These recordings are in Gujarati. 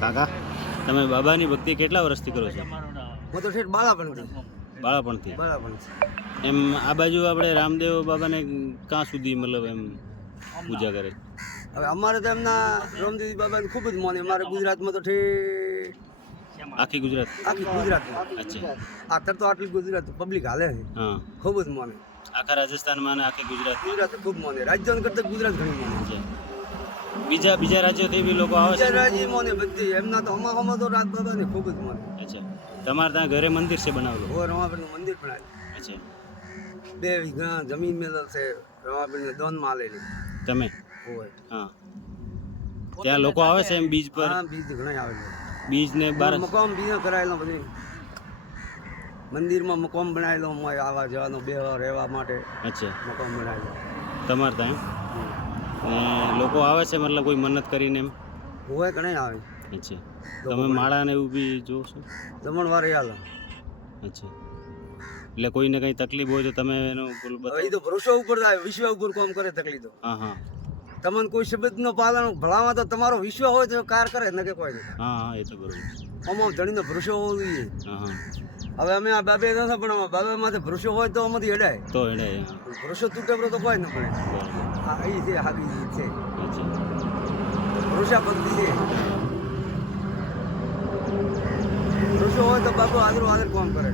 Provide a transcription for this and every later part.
કાકા તમે બાબાની ભક્તિ કેટલા વર્ષથી કરો છો? હું તો ઠેઠ બાળપણથી બાળાપણથી એમ આ બાજુ આપણે રામદેવ બાબાને ક્યાં સુધી મતલબ એમ પૂજા કરે? હવે અમારે તો એમના રામદેવ બાબાને ખૂબ જ માને. અમારે ગુજરાતમાં તો ઠેઠ આખી ગુજરાત? આખી ગુજરાતમાં અચ્છા. આખર તો આટલી ગુજરાત પબ્લિક હાલે છે, હા, ખૂબ જ માને. આખા રાજસ્થાનમાં અને આખી ગુજરાત? ગુજરાત ખૂબ માને, રાજ્યો કરતા ગુજરાત ઘણી માને. અચ્છા. બીજા રાજ્યોથી બી લોકો આવે છે? બીજા રાજ્ય માને બધી. એમના તો અમારામાં તો રાજ બાબાને ખૂબ જ માને. અચ્છા. તમારે ત્યાં ઘરે મંદિર છે બનાવેલું? હો, રમાપીરનું મંદિર પણ આવ્યું. અચ્છા. 2 વીઘા જમીન મેળવ છે, રમાપીરને દાનમાં આલેલી. તમે? હોય. હા. ત્યાં લોકો આવે છે એમ બીજ પર? હા, બીજ ઘણા આવેલા. બીજ ને બાર મકામ બીજા કરાયેલો બધી. મંદિરમાં મકામ બનાવેલો, આવવા જવાનો બેહવા રહેવા માટે અચ્છા. મકામ બનાવેલો. તમારે ત્યાં લોકો આવે છે મતલબ કોઈ મન્નત કરીને એમ? હોય ઘણા આવે. અચ્છા. તમે માળા ને એવું બી જોવો છો? જમણવાર હાલ. અચ્છા. એટલે કોઈને કંઈ તકલીફ હોય તો તમે એનો એ તો ભરોસો ઉપર થાય, વિશ્વ ઉપર કામ કરે. તકલીફ તો હા હા તમને કોઈ શબ્દનો પાલન ભલામાં તો તમારો વિશ્વ હોય તો કાર કરે ન કે કોઈ નહીં. હા હા, એ તો બરોબર. આમાં ધણીનો ભરોસો હોવો જોઈએ. હા હા. હવે અમે આ બાબે નથી, પણ બાબા માથે ભરોસો હોય તો અમારી હેડાય. તો એને ભરોસો તૂટે તો કોઈ ન પડે. બરોબર. હા, એ છે હાગી છે. અચ્છા. ભરોસા ભક્તિ છે. ભરોસો હોય તો બાબુ આદર કામ કરે.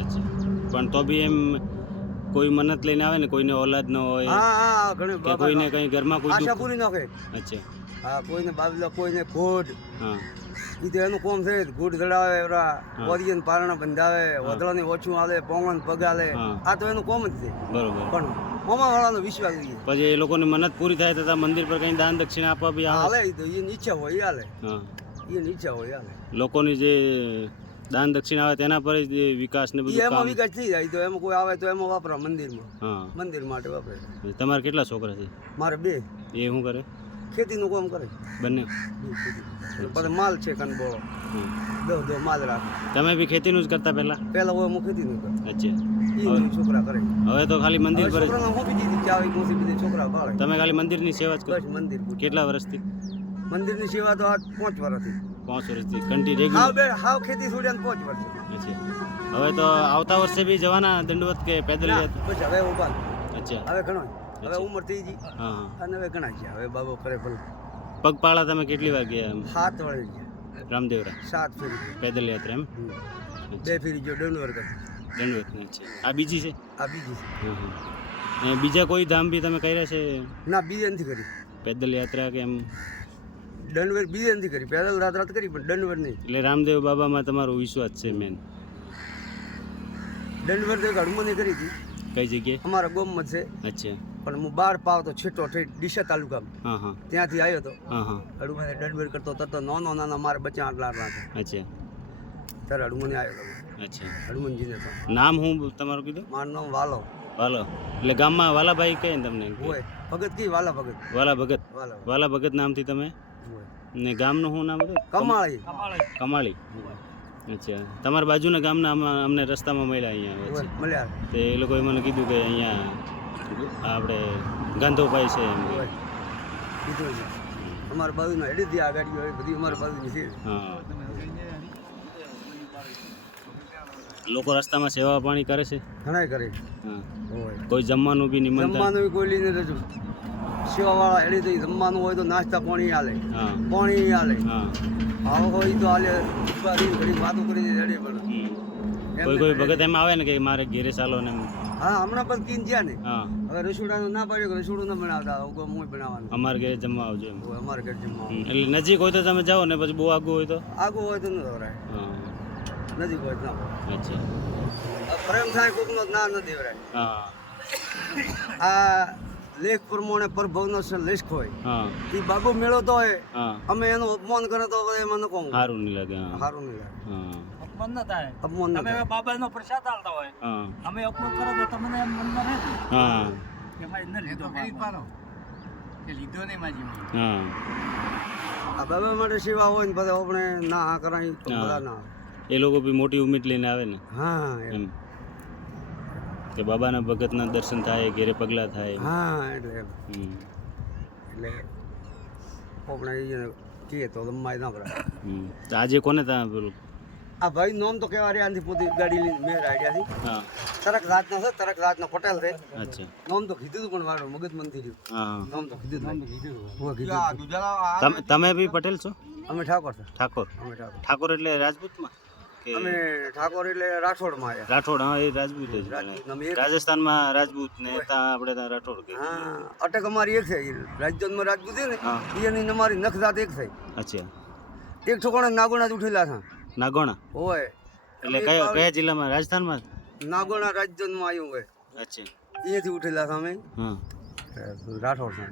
અચ્છા. પણ તો બી એમ કોઈ મન્નત લઈને આવે ને, કોઈને ઓલાદ ન હોય હા હા, ઘણી કે કોઈને કંઈ ઘરમાં કોઈ આશા દુઃખ? પૂરી નાખે. અચ્છા. હા, કોઈને બાબલા, કોઈને ખોટ. હા. એ તો એનું કોમ છે. ગુડ દડાવે, એવડા ઓરિયન પારણા બંધાવે, વધળાને ઓછું આલે, પોંગણ પગાલે. હા. આ તો એનું કોમ જ છે. બરોબર. પણ મોમા વાળાનો વિશ્વાસ જોઈએ. પછી એ લોકોની મન્નત પૂરી થાય તો મંદિર પર કંઈ દાન દક્ષિણા આપવા બી આવે? હાલે, એ તો એની ઈચ્છા હોય એ હાલે. હા. એની ઈચ્છા હોય હાલે. લોકોની જે દાન દક્ષિણા આવે તેના પર જ વિકાસ ને બધું એમાં કામ? વિકાસ થઈ જાય. તો એમાં કોઈ આવે તો એમાં વાપરા મંદિરમાં. હા. મંદિર માટે વાપરે. તમારે કેટલા છોકરા છે? મારે 2. એ શું કરે? ખેતીનું કામ કરે. બંને? પછી માલ છે કંદોળો. દો માલ રાખે. તમે બી ખેતીનું જ કરતા પહેલા? પેલા હું ખેતીનું કરતો. અચ્છા. એ છોકરા કરે. હવે તો ખાલી મંદિર પર જ? છોકરાને મૂકી દીધી ચાવી કોસી બીજે છોકરા પાળે. તમે ખાલી મંદિરની સેવા જ કરો? બસ મંદિર. કેટલા વર્ષથી? મંદિરની સેવા તો આ 5 વર્ષથી. 5 વર્ષથી કન્ટી રેગ્યુલર? હાવ ખેતી છોડ્યા 5 વર્ષ. અચ્છા. હવે તો આવતા વર્ષે બી જવાના દંડવત કે પેદલ યાત્રા? બસ હવે ઉભા. અચ્છા. હવે ઘણો. હવે ઉંમર થઈ ગઈ. હા હા. અને હવે ઘણા છે. હવે બાબો કરે ભલે. પગપાળા તમે કેટલી વાર ગયા? 7 વળે ગયા. રામદેવરા 7 ફેરી. પેદલ યાત્રા એમ? 2 ફેરી જો ડોનવર કરી. દંડવતની છે. આ બીજી છે? આ બીજી છે. હા હા. બીજા કોઈ ધામ બી તમે કર્યા છે? ના, બીજે નથી કરી. પેદલ યાત્રા કે એમ? ડનવર બીજે નથી કરી. પેદલ રાત કરી, પણ ડનવર નહીં. એટલે રામદેવ બાબામાં તમારો વિશ્વાસ છે મેન? ડનવર તો હનુમાને કરી હતી. કઈ જગ્યાએ? અમારા ગામમાં છે. અચ્છા. પણ હું 12 પાવ તો છેટો થઈ ડીસા તાલુકામાં. હા હા. ત્યાંથી આવ્યો હતો. હા હા. હનુમાને ડનવર કરતો તો નાના મારા બચ્ચા આટલા હતા. અચ્છા. ત્યારે હનુમાને આવ્યો હતો. અચ્છા. હનુમાનજીને તો નામ હું તમારું કીધું? મારું નામ વાલો. વાલો એટલે ગામમાં વાલાભાઈ કહે ને તમને? હોય ભગત કી વાલા ભગત. વાલા ભગત? વાલા વાલા ભગત નામથી તમે? હોય. ને ગામનું શું નામ હતું? કમાળી. કમાળી. અચ્છા. તમારા બાજુના ગામના અમને રસ્તામાં મળ્યા અહીંયા હોય વચ્ચે. મળ્યા. તે એ લોકોએ મને કીધું કે અહીંયા આપણે ગાંધોભાઈ છે એમ કે. હોય કીધું છે. અમારા બાજુના હેડી આ ગાડી હોય બધી અમારા બાજુની છે. હા. લોકો રસ્તામાં સેવા પાણી કરે છે? ઘણા કરે. હા. હોય કોઈ જમવાનું બી નિમંત્રણ? જમવાનું કોઈ લઈને રજૂ. સેવાવાળા હેડી તો જમવાનું હોય તો નાસ્તા પાણી હાલે. હા પાણી હાલે. હા. આવો હોય તો હાલે. ઘડી વાતો કરીને હેડી પણ. કોઈ ભગત એમ આવે ને કે મારે ઘેરે ચાલો ને એમ? હા, હમણાં પણ કીન જ્યાં ને. હા. હવે રસોડાનું ના પાડ્યું કે રસોડું ના બનાવતા. હું બનાવવાનું. અમારે ઘરે જમવા આવજો એમ? હોય અમારે ઘર જમવાનું. એટલે નજીક હોય તો તમે જાઓ ને, પછી બહુ આગું હોય તો? આગું હોય તો ન દેવરાય. હા. નજીક હોય તો ના. અચ્છા. પ્રેમ થાય કોકનો ના ન દેવરાય. હા આ લેખ પ્રમાણે પ્રભવનો લેખ હોય. હા. એ બાબુ મેળો તો હોય. હા. અમે એનું અપમાન કરે તો એમાં ન કહું. સારું નહીં લાગે. હા. સારું નહીં લાગે. હા. અપમાન ન થાય. અપમાન ન તમે થાય. બાબાનો પ્રસાદ આલતા હોય, હા. અમે અપમાન કરો તો તમને એમ મનમાં રહે હા. કે મારે ન લીધો બાબા. કે લીધો નહીં માજી. હા. આ બાબા માટે સેવા હોય ને પછી આપણે ના આ કરાય તો બધા ના. એ લોકો બી મોટી ઉમ્મીદ લઈને આવે ને હા એમ કે બાબાના ભગતના દર્શન થાય, ઘેરે પગલા થાય. હા એટલે હમ. એટલે આપણે કે તો લંબાઈ ના ભરાય. તો આજે કોને ત્યાં પેલું આ ભાઈ નોમ તો કેવા રે આંથી પોતે ગાડી લઈને મેર આઈડિયા થી હા તરક રાતના છે, તરક રાતના પટેલ છે. અચ્છા નોમ તો કીધું તું પણ મારું મગજ મન થઈ રહ્યું. હા નોમ તો કીધું તું. તમે બી પટેલ છો? અમે ઠાકોર છે. ઠાકોર. અમે ઠાકોર. ઠાકોર એટલે રાજપૂતમાં કે અમે ઠાકોર એટલે રાઠોડમાં આવ્યા. રાઠોડ? હા એ રાજપૂત જ રાજપૂત અમે એક. રાજસ્થાનમાં રાજપૂત ને ત્યાં આપણે ત્યાં રાઠોડ કે હા અટક અમારી એક છે. રાજ્યમાં રાજપૂત છે ને હા એની ને અમારી નખજાત એક છે. અચ્છા એક ઠોકાણે નાગોણા જ ઉઠેલા છે. નાગોણા હોય એટલે કયા જિલ્લામાં? રાજસ્થાનમાં? નાગોણા રાજ્યમાં આવ્યું હોય અચ્છા અહીંયાથી ઉઠેલા છે અમે. હા રાઠોડ છે.